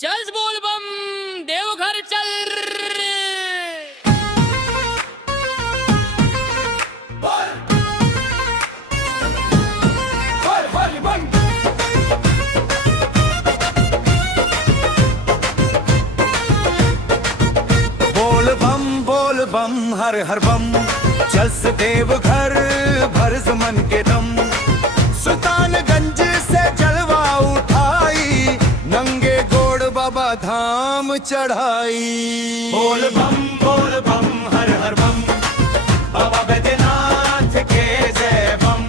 चल बोल बम देवघर चल। बोल बम हर हर बम, चल से देवघर भर मन के दम। सुल्तानगंज से जलवा उठाई, नंगे गोड़ बाबा धाम चढ़ाई। बोल बम हर हर बम, बाबा बैद्यनाथ के जय बम।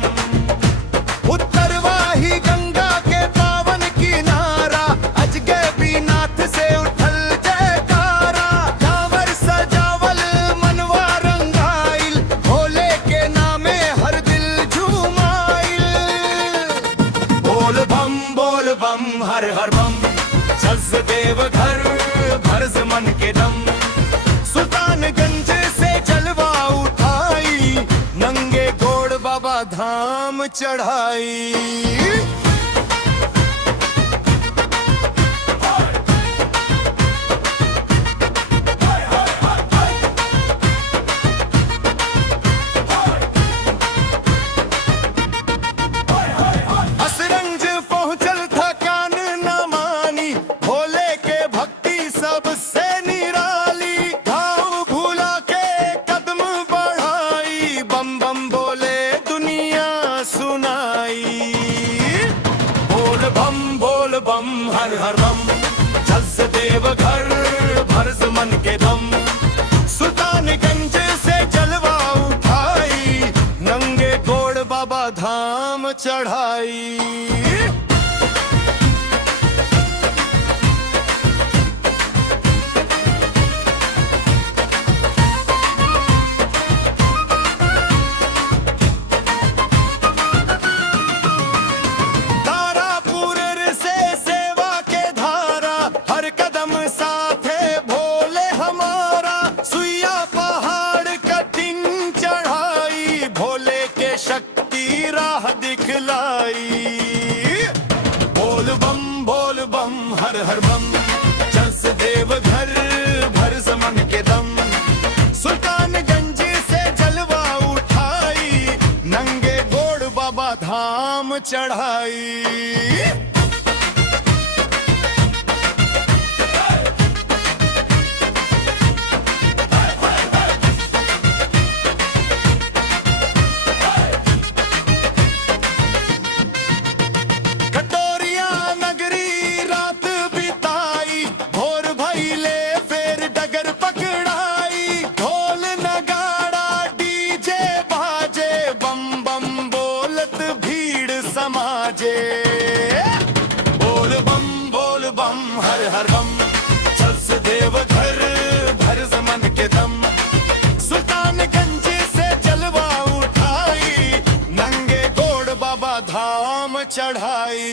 उत्तरवाही गंगा के पावन किनारा, अजगैबीनाथ से उठल जयकारा। कांवर सजावल मनवा रंगाइल, भोले के नामे हर दिल झूमाइल। बोल बम हर हर बम, चल से देवघर भर मन के दम। सुल्तानगंज से जलवा उठाई, नंगे गोड़ बाबा धाम चढ़ाई। असरंज पहुंचल थकान न मानी, भोले के भक्ति सबसे निराली। घाव भूला के कदम बढ़ाई, बम बम बोले दुनिया सुनाई। बोल बम हर हर बम, चल से देवघर भर मन के दम। सुल्तानगंज से जलवा उठाई, नंगे गोड़ बाबा धाम चढ़ाई। तारापुर से सेवा के धारा, हर कदम साथे भोले हमारा। सुइया पहाड़ कठिन चढ़ाई, भोले के शक्ति राह दिखलाई। बोल बम हर हर बम, चल से देवघर भर मन के दम। सुल्तानगंज से जलवा उठाई, नंगे गोड़ बाबा धाम चढ़ाई। कटोरिया नगरी रात बिताई, भोर भइले फेर डगर पकड़ाई। ढोल नगाड़ा डीजे बाजे, बम बम बोलत भीड़ समाजे। बोल बम हर हर बम, चल से देवघर भर मन के दम। सुल्तानगंज से जलवा उठाई, नंगे गोड़ बाबा धाम चढ़ाई।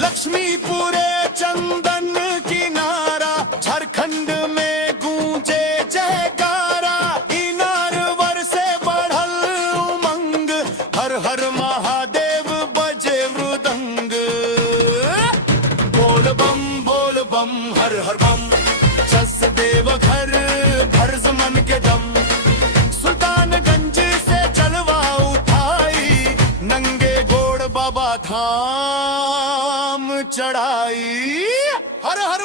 लक्ष्मीपुरे चंदन किनारा, झारखंड में गूंजे जयकारा। इनारवर से बढ़ल उमंग, हर हर महादेव बजे मृदंग। बोल बम हर हर बम, चल से देवघर भर मन के दम। सुल्तानगंज से जलवा उठाई, नंगे गोड़ बाबा धाम चढ़ाई। हर हर